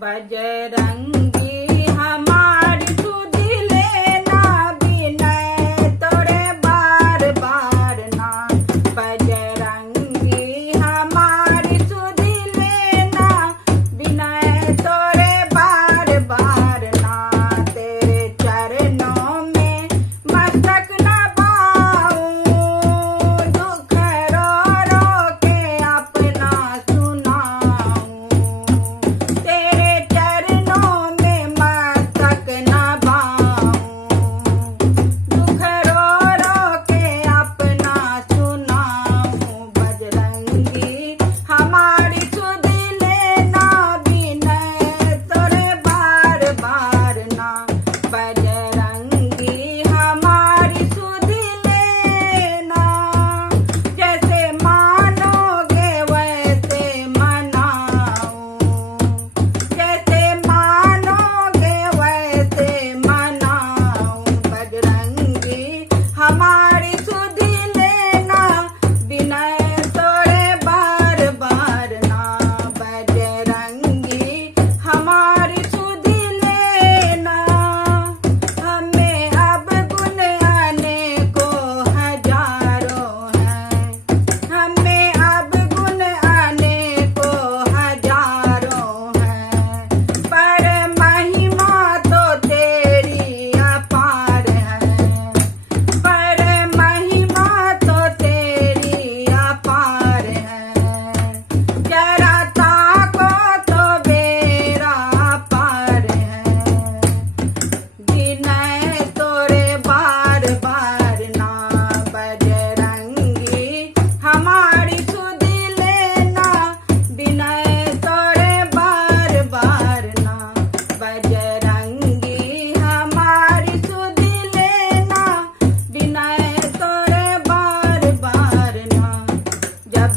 बजरंगी हमारी सुध लेना, विनय तोरे बार बार ना। बजरंगी हमारी सुध लेना, विनय तोरे बार बार ना। तेरे चरणों में मस्तक नभाऊं, दुख रो रो के अपना सुनाऊं। तेरे चरणों में मस्तक नभाऊं, दुख रो रो के अपना सुनाऊं। बजरंगी हमारी सुध लेना, विनय तोरे बार बार ना। बजरंगी हमारी सुध लेना, जैसे मानोगे वैसे मनाऊं, जैसे मानोगे वैसे मनाऊं। बजरंगी हमारी सुध लेना, विनय तोरे बार बार ना। बजरंगी हमारी सुध लेना, हमें अब गुण अनेको हजारों हैं, हमें अब गुण अनेको हजारों हैं। पर महिमा तो तेरी अपार है, पर महिमा तो तेरी अपार है। जरा ताको तो बेड़ा पार है, विनय तोरे बार बार ना। बजरंगी हमारी सुध लेना, विनय तोरे बार बार ना। बजरंगी हमारी सुध लेना, विनय तोरे बार बार ना। जब